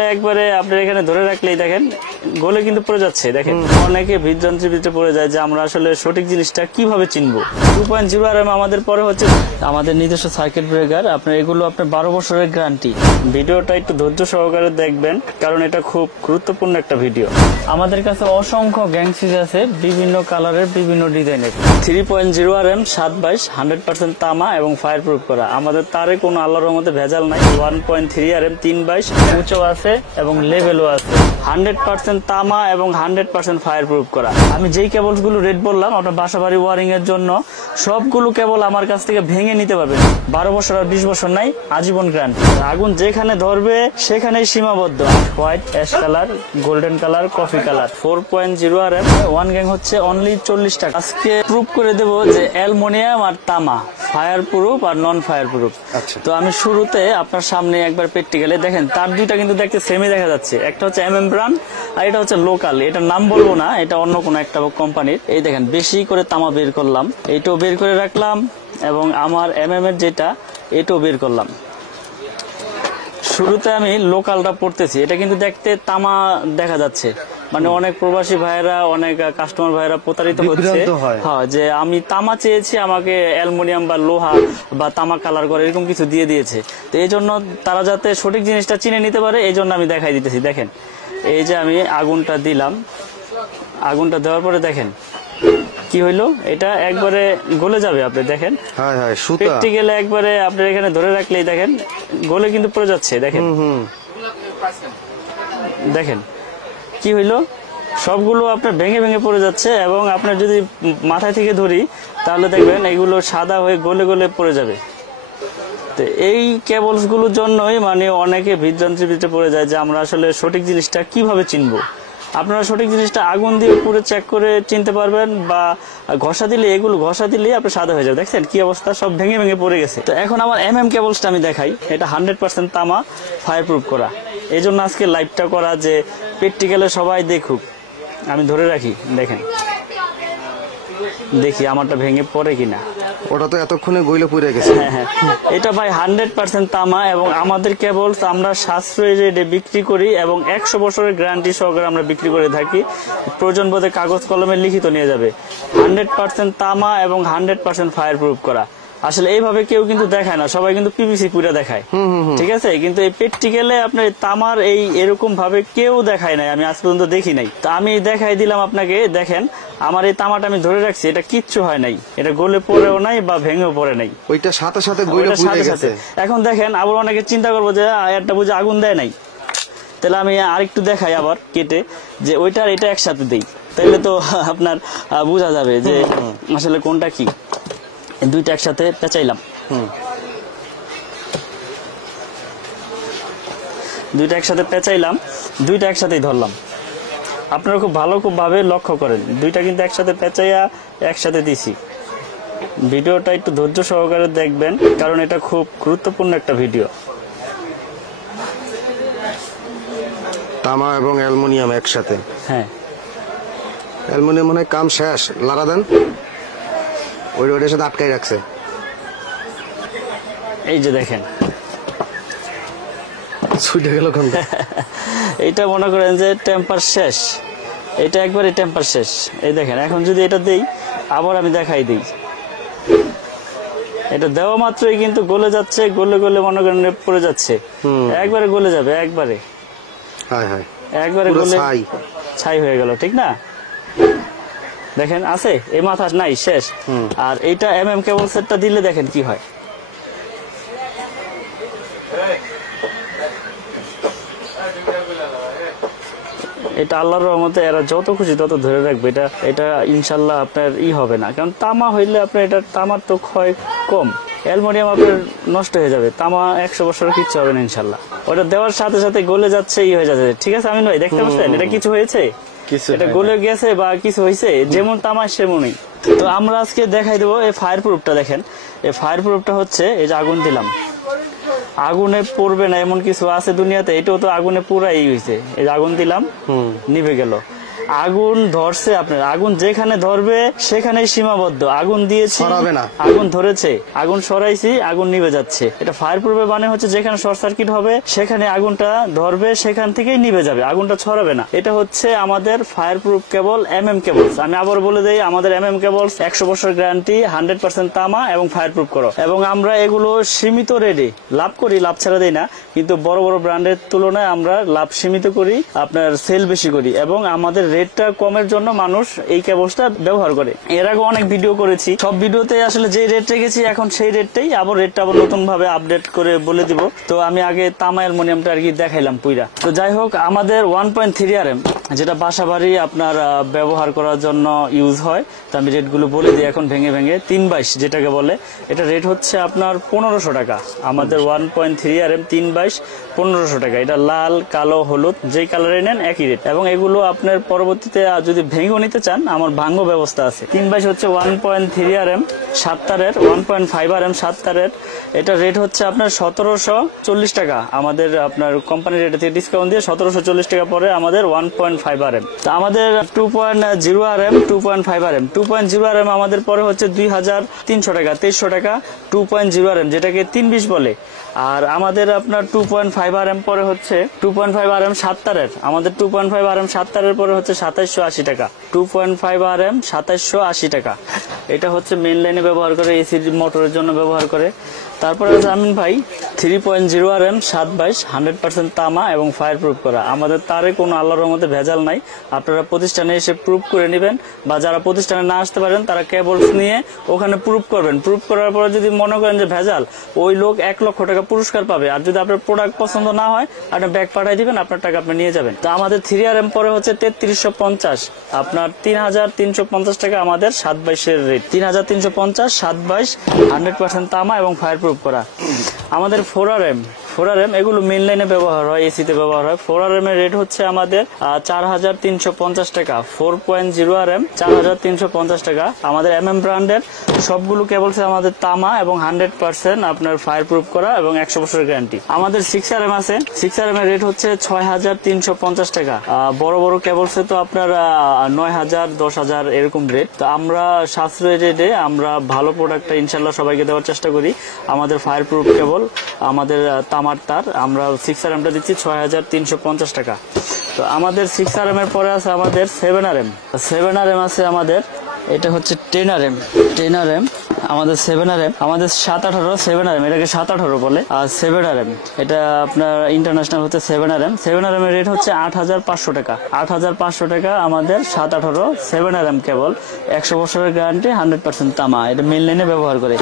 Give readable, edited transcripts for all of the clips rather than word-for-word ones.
একবারে আপনার এখানে ধরে রাখলেই দেখেন গোলে কিন্তু পড়ে যাচ্ছে। দেখেন অনেকে বিভ্রান্তির ভিতরে পড়ে যায় যে আমরা আসলে সঠিক জিনিসটা কিভাবে চিনবো। 2.0 RM আমাদের পরে হচ্ছে আমাদের নিজস্ব সার্কিট ব্রেকার। আপনার এগুলো আপনার 12 বছরের গ্যারান্টি। ভিডিওটা একটু ধৈর্য সহকারে দেখবেন, কারণ এটা খুব গুরুত্বপূর্ণ একটা ভিডিও। আমাদের কাছে অসংখ্য গ্যাং সুইচ আছে, বিভিন্ন কালারের, বিভিন্ন ডিজাইনের। 3.0 RM 7/22 100% তামা এবং ফায়ার প্রুফ করা। আমাদের তারে কোনো আল্লাহর রহমতে ভেজাল নাই। 1.3 RM 3/22 উঁচু আছে এবং লেভেলও আছে। 100% তামা এবং 100% ফায়ার প্রুফ করা। আমি যেই কেবলস গুলো রেট বললাম আপনার বাসা বাড়ি ওয়ারিং এর জন্য, সবগুলো কেবল আমার কাছ থেকে ভেঙে নিতে পারবেন। 12 বছর আর 20 বছর নাই, আজীবন গ্যারান্টি। আগুন যেখানে ধরবে সেখানেই সীমাবদ্ধ। White, ash colour, golden colour, coffee colour. 4.0 RM 1 gang হচ্ছে অনলি 40 টাকা। আজকে প্রুফ করে দেব যে অ্যালুমিনিয়াম আর তামা ফায়ার প্রুফ আর নন ফায়ার প্রুফ। তো আমি শুরুতে আপনার সামনে একবার প্র্যাকটিক্যালি দেখেন, তার দুইটা কিন্তু দেখতে সেমই দেখা যাচ্ছে। একটা হচ্ছে ব্র্যান্ড আর এটা হচ্ছে লোকাল। এটার নাম বলবো না, এটা অন্য কোনো একটা কোম্পানির। এই দেখেন বেশি করে তামা বের করলাম, এইটাও বের করে রাখলাম এবং আমার এর যেটা এটাও বের করলাম। শুরুতে আমি লোকালটা পড়তেছি। এটা কিন্তু দেখতে তামা দেখা যাচ্ছে, মানে অনেক প্রবাসী ভাইরা, অনেক কাস্টমার ভাইরা প্রতারিত হচ্ছে। হ্যাঁ, যে আমি তামা চেয়েছি, আমাকে অ্যালুমিনিয়াম বা লোহা বা তামা কালার করে এরকম কিছু দিয়ে দিয়েছে। তো এই জন্য তারা যাতে সঠিক জিনিসটা চিনে নিতে পারে, এই জন্য আমি দেখাই দিতেছি। দেখেন এই যে আমি আগুনটা দিলাম, আগুনটা দেওয়ার পরে দেখেন কি হইলো, এটা একবারে গলে যাবে। আপনি দেখেন প্র্যাকটিক্যালি একবারে আপনার এখানে ধরে রাখলেই দেখেন গলে কিন্তু পড়ে যাচ্ছে। দেখেন দেখেন কি হইলো, সবগুলো আপনার ভেঙে ভেঙে পড়ে যাচ্ছে। এবং আপনার যদি মাথা থেকে ধরি তাহলে দেখবেন এগুলো সাদা হয়ে গলে গলে পড়ে যাবে। তো এই কেবলস গুলোর জন্যই মানে অনেকে বিভ্রান্তির ভিতরে পড়ে যায় যে আমরা আসলে সঠিক জিনিসটা কিভাবে চিনবো। আপনারা সঠিক জিনিসটা আগুন দিয়ে পুরো চেক করে চিনতে পারবেন, বা ঘষা দিলে, এগুলো ঘষা দিলে আপনার সাদা হয়ে যাবে। দেখছেন কি অবস্থা, সব ভেঙে ভেঙে পড়ে গেছে। তো এখন আমার কেবলসটা আমি দেখাই। এটা 100% তামা, ফায়ার প্রুফ করা। এই জন্য আজকে লাইভটা করা, যে প্র্যাকটিক্যালে সবাই দেখুক। আমি ধরে রাখি, দেখেন দেখি আমারটা ভেঙে পড়ে কিনা। ওটা তো এতক্ষণে গইলে পড়ে গেছে। হ্যাঁ, এটা ভাই 100% তামা এবং আমাদের কেবলস আমরা সাশ্রয়ী রেটে বিক্রি করি এবং 100 বছরের গ্যারান্টি সহকারে আমরা বিক্রি করে থাকি। প্রয়োজন বোধে কাগজ কলমে লিখিত নিয়ে যাবে। 100% তামা এবং 100% ফায়ার প্রুফ করা। আসলে এইভাবে কেউ কিন্তু দেখায় না, সবাই কিন্তু পিভিসি পুরা দেখায়। ঠিক আছে, কিন্তু এই প্র্যাকটিক্যালে আপনার তামার এই এরকম ভাবে কেউ দেখায় নাই, আমি আজ পর্যন্ত দেখি নাই। তো আমি দেখাই দিলাম আপনাকে। দেখেন আমার এই তামাটা আমি ধরে রাখছি, এটা কিচ্ছু হয় নাই, এটা গলে পড়েও নাই বা ভেঙেও পড়ে নাই। ওইটা সাথে সাথে গলে পড়ে গেছে। এখন দেখেন আবার অনেকে চিন্তা করবো যে একটা বুঝে আগুন দেয় নাই, তাহলে আমি আরেকটু দেখাই আবার কেটে, যে ওইটার এটা একসাথে দেই, তাহলে তো আপনার বোঝা যাবে যে আসলে কোনটা কি। দুইটা একসাথে পেঁচাইলাম, দুইটা একসাথে পেঁচাইলাম, দুইটা একসাথেই ধরলাম। আপনারা খুব ভাবে লক্ষ্য করেন, দুইটা কিন্তু একসাথে পেঁচাইয়া একসাথে দিছি। ভিডিওটা একটু ধৈর্য সহকারে দেখবেন, কারণ এটা খুব গুরুত্বপূর্ণ একটা ভিডিও। তামা এবং অ্যালুমিনিয়াম একসাথে। হ্যাঁ, অ্যালুমিনিয়াম মনে হয় কাম শেষ। লারা দেন, ওইটার সাথে আটকাই রাখছে। এই যে দেখেন ছুটে গেল। এইটা মনে করেন যে টেম্পার শেষ, এটা একবারে টেম্পার শেষ। এই দেখেন এখন যদি এটা দেই, আবার আমি দেখাই দিই, এটা দেওয়া মাত্রই কিন্তু গলে যাচ্ছে, গলে গলে মনে করেন পড়ে যাচ্ছে। একবারে গলে যাবে, একবারে একবারে গলে ছাই হয়ে গেল, ঠিক না? দেখেন আছে, এই মাথা নাই, শেষ। আর এইটা কেবল সেটটা দিলে দেখেন কি হয়। এটা আল্লাহর রহমতে এরা যত খুশি তত ধরে রাখবে। এটা ইনশাল্লাহ আপনার হবে না, কারণ তামা হইলে আপনার এটা তামার তো ক্ষয় কম। অ্যালুমিনিয়াম আপনার নষ্ট হয়ে যাবে, তামা 100 বছরের কিচ্ছু হবে না ইনশাল্লাহ। ওটা দেওয়ার সাথে সাথে গলে যাচ্ছে, হয়ে যাচ্ছে। ঠিক আছে আমি নয়, দেখতে পাচ্ছেন এটা কিছু হয়েছে, এটা গলে গেছে বা কিছু হয়েছে, যেমন তামা সেমনই। তো আমরা আজকে দেখাই দেবো এই ফায়ার প্রুফটা। দেখেন এই ফায়ার প্রুফটা হচ্ছে, এই যে আগুন দিলাম, আগুনে পড়বে না এমন কিছু আছে দুনিয়াতে? এটাও তো আগুনে পুরাই হয়েছে। এই যে আগুন দিলাম, নিভে গেল। আগুন ধরছে, আপনার আগুন যেখানে ধরবে সেখানেই সীমাবদ্ধ। আগুন দিয়েছি, ছড়াবে না। আগুন ধরেছে, আগুন সরাইছি, আগুন নিভে যাচ্ছে। এটা ফায়ার প্রুফে মানে হচ্ছে যেখানে শর্ট সার্কিট হবে সেখানে আগুনটা ধরবে, সেখান থেকেই নিভে যাবে, আগুনটা ছড়াবে না। এটা হচ্ছে আমাদের ফায়ার প্রুফ কেবল কেবলস। আমি আবার বলে দেই, আমাদের কেবলস 100 বছর গ্যারান্টি, 100% তামা এবং ফায়ার প্রুফ করো। এবং আমরা এগুলো সীমিত রেটে লাভ করি, লাভ ছাড়া দেই না, কিন্তু বড় বড় ব্র্যান্ডের তুলনায় আমরা লাভ সীমিত করি, আপনার সেল বেশি করি, এবং আমাদের রেটটা কমের জন্য মানুষ এই কেবলসটা ব্যবহার করে। এর আগে অনেক ভিডিও করেছি, সব ভিডিওতে আসলে যে রেট রেখেছি এখন সেই রেটটাই, আবার রেটটা আবার নতুন ভাবে আপডেট করে বলে দিব। তো আমি আগে তামা অ্যালুমিনিয়ামটা আর কি দেখাইলাম পুইরা। তো যাই হোক, আমাদের 1.3 RM যেটা বাসাবাড়ি আপনার ব্যবহার করার জন্য ইউজ হয়, তো আমি রেটগুলো বলে দিই এখন ভেঙে ভেঙে। 322 যেটাকে বলে, এটা রেট হচ্ছে আপনার 1500 টাকা। আমাদের 1.3 RM 322 1500 টাকা। এটা লাল, কালো, হলুদ যেই কালারে নেন একই রেট। এবং এগুলো আপনার পরবর্তীতে যদি ভেঙেও নিতে চান, আমার ভাঙ্গ ব্যবস্থা আছে। 322 হচ্ছে 1.3 RM 7 তারের, 1.5 RM 7 তারের। এটা রেট হচ্ছে আপনার 1740 টাকা। আমাদের আপনার কোম্পানি রেট থেকে ডিসকাউন্ট দিয়ে 1740 টাকা পরে আমাদের 1.5 RM। তো আমাদের 2.0 RM 2.5 RM 2.0 RM আমাদের পরে হচ্ছে 2300 টাকা, 2300 টাকা 2.0 RM, যেটাকে 320 বলে। আর আমাদের আপনার 2.5 RM পরে হচ্ছে 2.5 RM 7 তারের। আমাদের 2.5 RM 7 তারের পরে হচ্ছে 2780 টাকা। 2.5 RM 2780 টাকা। এটা হচ্ছে মেইন লাইনে ব্যবহার করে, এসি মোটরের জন্য ব্যবহার করে। তারপরে আছে আমিন ভাই 3.0 RM 722 100% তামা এবং ফায়ার প্রুফ করা। আমাদের তারে কোনো আল্লাহর রহমতে ভেজাল নাই। আপনারা প্রতিষ্ঠানে এসে প্রুফ করে নেবেন, বা যারা প্রতিষ্ঠানে না আসতে পারেন তারা কেবলস নিয়ে ওখানে প্রুফ করবেন। প্রুফ করার পরে যদি মনে করেন যে ভেজাল, ওই লোক 1 লক্ষ টাকা পুরস্কার পাবে। আর যদি আপনার প্রোডাক্ট পছন্দ না হয়, আপনি ব্যাগ পাঠিয়ে দিবেন, আপনার টাকা আপনি নিয়ে যাবেন। তো আমাদের 3 RM পরে হচ্ছে 3350, আপনার 3350 টাকা আমাদের 722 এর রেট। 3350 722 100% তামা এবং ফায়ার প্রুফ করা। আমাদের 4 RM এগুলো মেইন লাইনে ব্যবহার হয়, এসিতে ব্যবহার হয়। 4 RM এর রেট হচ্ছে আমাদের 4350 টাকা। 4.0 RM 4350 টাকা। আমাদের ব্র্যান্ডের সবগুলো কেবলস আমাদের তামা এবং 100% আপনার ফায়ার প্রুফ করা এবং 100 বছরের গ্যারান্টি। আমাদের 6 RM আছে। 6 RM এর রেট হচ্ছে 6350 টাকা। বড় বড় কেবলসে তো আপনার 9000 10000 এরকম রেট। তো আমরা সাশ্রয়ী রেটে আমরা ভালো প্রোডাক্টটা ইনশাল্লাহ সবাইকে দেওয়ার চেষ্টা করি। আমাদের ফায়ার প্রুফ কেবল, আমাদের তামার তার, আমরা 6 RMটা দিচ্ছি 6350 টাকা। তো আমাদের 6 RM এর পরে আছে আমাদের 7 RM আছে আমাদের। এটা হচ্ছে 10 RM আমাদের 7 RM, আমাদের 718 7 RM, এটাকে 718 বলে। আর 7 RM এটা আপনার ইন্টারন্যাশনাল হচ্ছে 7 RM। 7 RM এর রেট হচ্ছে 8500 টাকা। 8500 টাকা আমাদের 718 7 RM কেবল, 100 বছরের গ্যারান্টি, 100% তামা। এটা মেইন লাইনে ব্যবহার করে।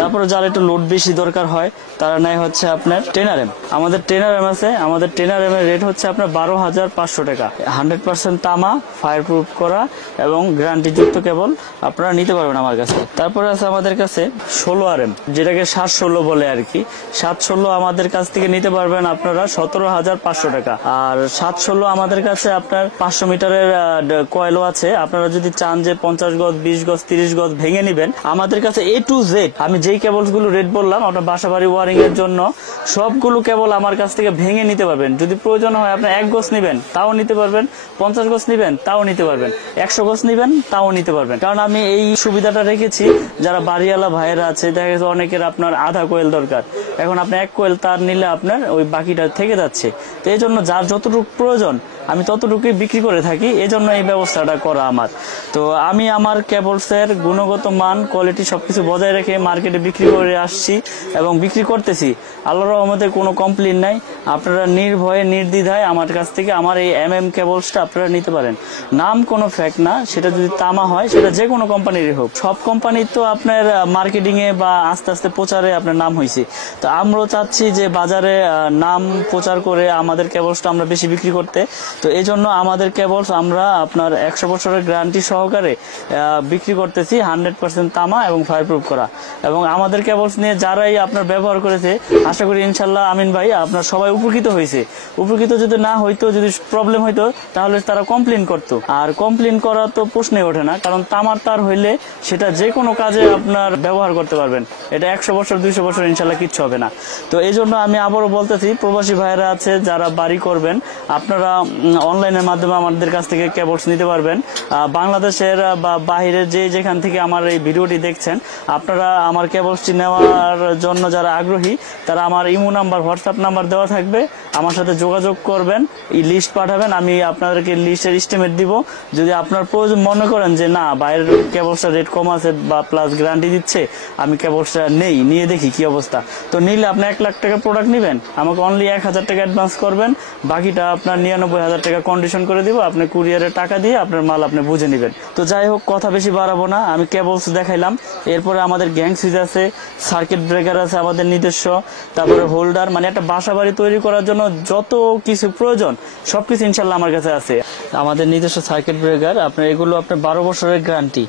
তারপরে যারা একটু লোড বেশি দরকার হয় তারা নেয় হচ্ছে আপনার 10 RM। আমাদের 10 RM আছে। আমাদের 10 RM এর রেট হচ্ছে আপনার 12500 টাকা। 100% তামা, ফায়ার প্রুফ করা এবং গ্যারান্টি যুক্ত কেবল আপনারা নিতে পারবেন আমার কাছে। তারপরে আছে আমাদের কাছে 16 RM, যেটাকে 716 বলে আর কি। 716 আমাদের কাছ থেকে নিতে পারবেন আপনারা 17500 টাকা। আর 716 আমাদের কাছে আপনার 500 মিটারের কয়েলও আছে। আপনারা যদি চান যে 50 গজ 20 গজ 30 গজ ভেঙে নিবেন, আমাদের কাছে A to Z আমি যেই কেবলস গুলো রেট বললাম আপনার বাসাবাড়ি ওয়ারিং এর জন্য, সবগুলো কেবল আমার কাছ থেকে ভেঙে নিতে পারবেন। যদি প্রয়োজন হয় আপনি 1 গজ নিবেন তাও নিতে পারবেন, 50 গজ নিবেন তাও নিতে পারবেন, 100 গজ নিবেন তাও নিতে পারবেন। কারণ আমি এই সুবিধাটা রেখেছি, যারা বাড়িওয়ালা ভাইয়েরা আছে, দেখা গেছে অনেকের আপনার আধা কোয়েল দরকার, এখন আপনি 1 কোয়েল তার নিলে আপনার ওই বাকিটা থেকে যাচ্ছে। তো এই জন্য যার যতটুকু প্রয়োজন আমি ততটুকুই বিক্রি করে থাকি, এজন্য এই ব্যবস্থাটা করা আমার। তো আমি আমার কেবলসের গুণগত মান, কোয়ালিটি সবকিছু বজায় রেখে মার্কেটে বিক্রি করে আসছি এবং বিক্রি করতেছি। আল্লাহর রহমতে কোনো কমপ্লেইন নাই। আপনারা নির্ভয়ে নির্দ্বিধায় আমার কাছ থেকে আমার এই কেবলসটা আপনারা নিতে পারেন। নাম কোনো ফ্যাক্ট না, সেটা যদি তামা হয় সেটা যে কোনো কোম্পানিরই হোক। সব কোম্পানির তো আপনার মার্কেটিং এ বা আস্তে আস্তে প্রচারে আপনার নাম হয়েছে। তো আমরাও চাচ্ছি যে বাজারে নাম প্রচার করে আমাদের কেবলসটা আমরা বেশি বিক্রি করতে। তো এই জন্য আমাদের কেবলস আমরা আপনার 100 বছরের গ্যারান্টি সহকারে বিক্রি করতেছি, 100% তামা এবং ফায়ার প্রুফ করা। এবং আমাদের কেবলস নিয়ে যারাই আপনার ব্যবহার করেছে, আশা করি ইনশাল্লাহ আমিন ভাই আপনার সবাই উপকৃত হয়েছে। উপকৃত যদি না হইতো, যদি প্রবলেম হইতো, তাহলে তারা কমপ্লেন করতো। আর কমপ্লেন করা তো প্রশ্নই ওঠে না, কারণ তামার তার হইলে সেটা যে কোনো কাজে আপনার ব্যবহার করতে পারবেন। এটা 100 বছর 200 বছর ইনশাল্লাহ কিচ্ছু হবে না। তো এই জন্য আমি আবারও বলতেছি, প্রবাসী ভাইয়েরা আছে যারা বাড়ি করবেন, আপনারা অনলাইনের মাধ্যমে আমাদের কাছ থেকে কেবলস নিতে পারবেন। বাংলাদেশের বা বাহিরের যেখান থেকে আমার এই ভিডিওটি দেখছেন, আপনারা আমার কেবলসটি নেওয়ার জন্য যারা আগ্রহী তারা আমার ইমো নাম্বার, হোয়াটসঅ্যাপ নাম্বার দেওয়া থাকবে, আমার সাথে যোগাযোগ করবেন, এই লিস্ট পাঠাবেন, আমি আপনাদেরকে লিস্টের এস্টিমেট দিব। যদি আপনার প্রয়োজন মনে করেন যে না বাইরের কেবলসটা রেট কম আছে বা প্লাস গ্যারান্টি দিচ্ছে, আমি কেবলসটা নিয়ে দেখি কি অবস্থা, তো নিলে আপনি 1 লাখ টাকা প্রোডাক্ট নেবেন, আমাকে অনলি 1000 টাকা অ্যাডভান্স করবেন, বাকিটা আপনার 99,000 টাকা কন্ডিশন করে দিব, আপনি কুরিয়ারে টাকা দিয়ে আপনার মাল আপনি বুঝে নেবেন। তো যাই হোক, কথা বেশি বাড়াবো না, আমি কেবলস দেখাইলাম। এরপরে আমাদের গ্যাং সুইচ আছে, সার্কিট ব্রেকার আছে আমাদের নিজস্ব, তারপরে হোল্ডার, মানে একটা বাসা বাড়ি তৈরি করার জন্য যত কিছু প্রয়োজন সবকিছু ইনশাল্লাহ আমার কাছে আছে। আমাদের নিজস্ব সার্কিট ব্রেকার, আপনার এগুলো আপনার 12 বছরের গ্যারান্টি,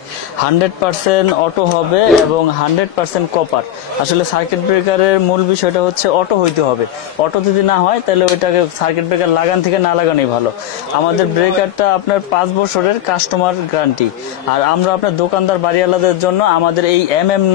100% অটো হবে এবং 100% কপার। আসলে সার্কিট ব্রেকারের মূল বিষয়টা হচ্ছে অটো হইতে হবে, অটো যদি না হয় তাহলে ওইটাকে সার্কিট ব্রেকার লাগান থেকে না লাগানোই ভালো। আমাদের ব্রেকারটা আপনার 5 বছরের কাস্টমার গ্যারান্টি। আর আমরা আপনার দোকানদার বাড়িওয়ালাদের জন্য আমাদের এই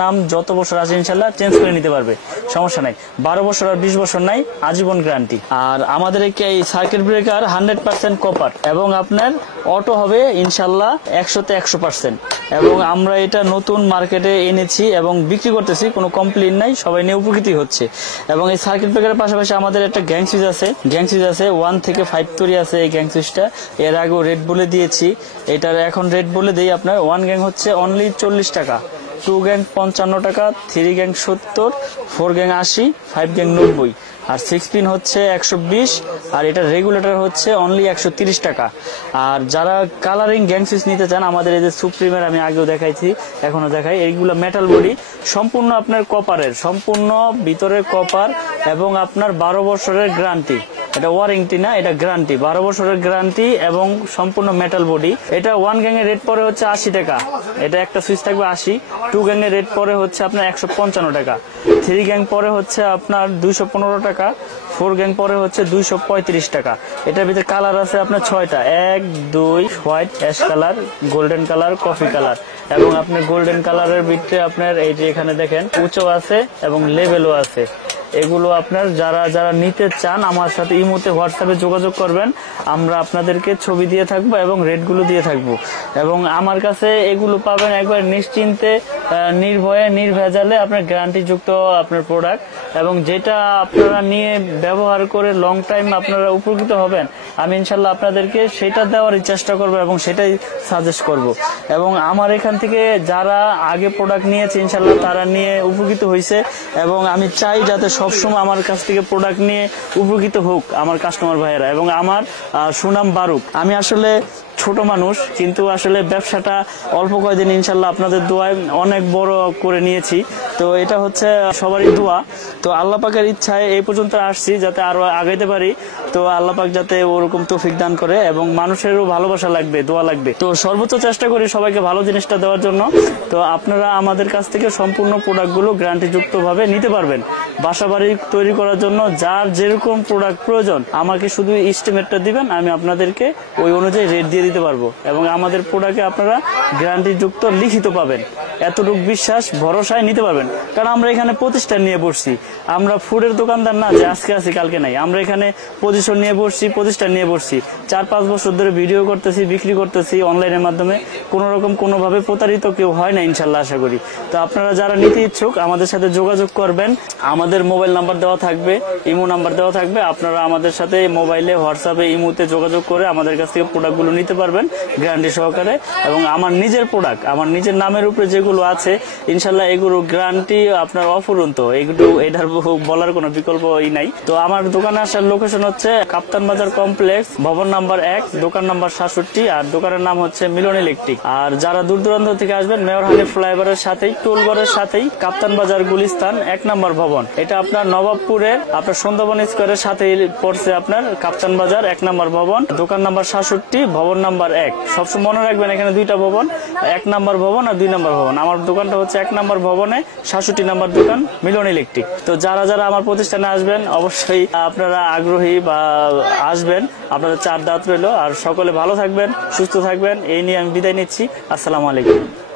নাম যত বছর আছে ইনশাল্লাহ চেঞ্জ করে নিতে পারবে, সমস্যা নাই। 12 বছর আর 20 বছর নাই, আজীবন গ্যারান্টি। আর আমাদের এই সার্কিট ব্রেকার 100% কপার এবং আপনার অটো হবে ইনশাল্লাহ 100তে 100%। এবং আমরা এটা নতুন মার্কেটে এনেছি এবং বিক্রি করতেছি, কোনো কমপ্লেইন নাই, সবাই নিয়ে উপকৃত হচ্ছে। এবং এই সার্কিট ব্রেকারের পাশাপাশি আমাদের একটা গ্যাং সুইচ আছে 1 থেকে 5 তৈরি আছে এই গ্যাং সুইচটা। এর আগেও রেট বলে দিয়েছি, এটার এখন রেট বলে দিই আপনার। 1 গ্যাং হচ্ছে অনলি 40 টাকা, 2 গ্যাং 55 টাকা, 3 গ্যাং 70, 4 গ্যাং 80, 5 গ্যাং 90, আর 6 পিন হচ্ছে 120, আর এটা রেগুলেটর হচ্ছে অনলি 130 টাকা। আর যারা কালারিং গ্যাং সুইচ নিতে চান, আমাদের এই যে সুপ্রিমের আমি আগেও দেখাইছি, এখনো দেখাই, এইগুলো মেটাল বডি, সম্পূর্ণ আপনার কপারের, সম্পূর্ণ ভিতরে কপার এবং আপনার 12 বছরের গ্যারান্টি। এটা ওয়ারেন্টি না, এটা গ্যারান্টি, 12 বছরের গ্যারান্টি এবং সম্পূর্ণ মেটাল বডি। এটা 1 গ্যাং এর রেট পরে হচ্ছে 80 টাকা, এটা একটা সুইচ থাকবে 80। 2 গ্যাং এর রেট পরে হচ্ছে আপনার 155 টাকা, 3 গ্যাং পরে হচ্ছে আপনার 215 টাকা, 4 গ্যাং পরে হচ্ছে 235 টাকা। এটার ভিতরে কালার আছে আপনার 6টা, 1, 2, white, ash colour, golden colour, coffee colour. এবং আপনার গোল্ডেন কালারের ভিতরে আপনার এই যে এখানে দেখেন উঁচু আছে এবং লেভেলও আছে। এগুলো আপনার যারা নিতে চান আমার সাথে ইমোতে, হোয়াটসঅ্যাপে যোগাযোগ করবেন, আমরা আপনাদেরকে ছবি দিয়ে থাকবো এবং রেটগুলো দিয়ে থাকবো। এবং আমার কাছে এগুলো পাবেন একবার নিশ্চিন্তে, নির্ভয়ে, নির্ভেজালে আপনার গ্যারান্টি যুক্ত আপনার প্রোডাক্ট, এবং যেটা আপনারা নিয়ে ব্যবহার করে লং টাইম আপনারা উপকৃত হবেন, আমি ইনশাল্লাহ আপনাদেরকে সেটা দেওয়ারই চেষ্টা করবো এবং সেটাই সাজেস্ট করব। এবং আমার এখান থেকে যারা আগে প্রোডাক্ট নিয়েছে ইনশাল্লাহ তারা নিয়ে উপকৃত হয়েছে, এবং আমি চাই যাতে সবসময় আমার কাছ থেকে প্রোডাক্ট নিয়ে উপকৃত হোক আমার কাস্টমার ভাইয়েরা এবং আমার সুনাম বাড়ুক। আমি আসলে ছোট মানুষ, কিন্তু আসলে ব্যবসাটা অল্প কয়েকদিন ইনশাল্লাহ আপনাদের দোয়ায় অনেক বড় করে নিয়েছি। তো এটা হচ্ছে সবারই দোয়া, তো আল্লাহ পাকের ইচ্ছায় এই পর্যন্ত আসছি, যাতে আরো আগাইতে পারি। তো আল্লাহ পাক যাতে ওরকম তৌফিক দান করে, এবং মানুষেরও ভালোবাসা লাগবে, দোয়া লাগবে। তো সর্বোচ্চ চেষ্টা করি সবাইকে ভালো জিনিসটা দেওয়ার জন্য। তো আপনারা আমাদের কাছ থেকে সম্পূর্ণ প্রোডাক্টগুলো গ্যারান্টিযুক্ত ভাবে নিতে পারবেন। বাসা বাড়ি তৈরি করার জন্য যার যেরকম প্রোডাক্ট প্রয়োজন আমাকে শুধু এস্টিমেটটা দিবেন, আমি আপনাদেরকে ওই অনুযায়ী রেট দিয়ে দিতে পারবো। এবং আমাদের প্রোডাক্টে আপনারা গ্যারান্টিযুক্ত লিখিত পাবেন, এতটুকু বিশ্বাস ভরসায় নিতে পারবেন। কারণ আমরা এখানে প্রতিষ্ঠান নিয়ে বসছি, আমরা ফুডের দোকানদার না যে আজকে আছি কালকে নাই। আমরা এখানে পজিশন নিয়ে বসছি, প্রতিষ্ঠান নিয়ে বসছি, 4-5 বছর ধরে ভিডিও করতেছি, বিক্রি করতেছি অনলাইনের মাধ্যমে, কোন রকম কোনোভাবে প্রতারিত কেউ হয় না ইনশাল্লাহ, আশা করি। তো আপনারা যারা নিতে ইচ্ছুক আমাদের সাথে যোগাযোগ করবেন, আমাদের মোবাইল নাম্বার দেওয়া থাকবে, ইমো নাম্বার দেওয়া থাকবে, আপনারা আমাদের সাথে মোবাইলে, হোয়াটসঅ্যাপে, ইমোতে যোগাযোগ করে আমাদের কাছ থেকে প্রোডাক্টগুলো নিতে পারবেন গ্যারান্টি সহকারে। এবং আমার নিজের প্রোডাক্ট, আমার নিজের নামের উপরে যেগুলো আছে ইনশাল্লাহ এগুলো গ্যারান্টি আপনার অফুরন্ত, এগুলো এটার বলার কোনো বিকল্পই নাই। তো আমার দোকানে আসার লোকেশন হচ্ছে কাপ্তান বাজার কমপ্লেক্স, ভবন নাম্বার 1, দোকান নাম্বার 67, আর দোকানের নাম হচ্ছে মিলন ইলেকট্রিক। আর যারা দূর দূরান্ত থেকে আসবেন, মেয়র হানিফ ফ্লাইওভারের সাথেই, টোলগড়ের সাথেই কাপ্তান বাজার গুলিস্তান 1 নম্বর ভবন, এটা আপনার নবাবপুরের আপনার সুন্দরবন স্কোয়ারের সাথেই পড়ছে আপনার কাপ্তান বাজার 1 নম্বর ভবন, দোকান নাম্বার 67, ভবন নাম্বার 1। সবসময় মনে রাখবেন এখানে 2টা ভবন, 1 নম্বর ভবন আর 2 নম্বর ভবন। আমার দোকানটা হচ্ছে 1 নম্বর ভবনে, 67 নম্বর দোকান, মিলন ইলেকট্রিক। তো যারা আমার প্রতিষ্ঠানে আসবেন অবশ্যই আপনারা আগ্রহী বা আসবেন, আপনাদের 4 দাঁত রইল। আর সকলে ভালো থাকবেন, সুস্থ থাকবেন, এই নিয়ে আমি বিদায় নিচ্ছি। আসসালামু আলাইকুম।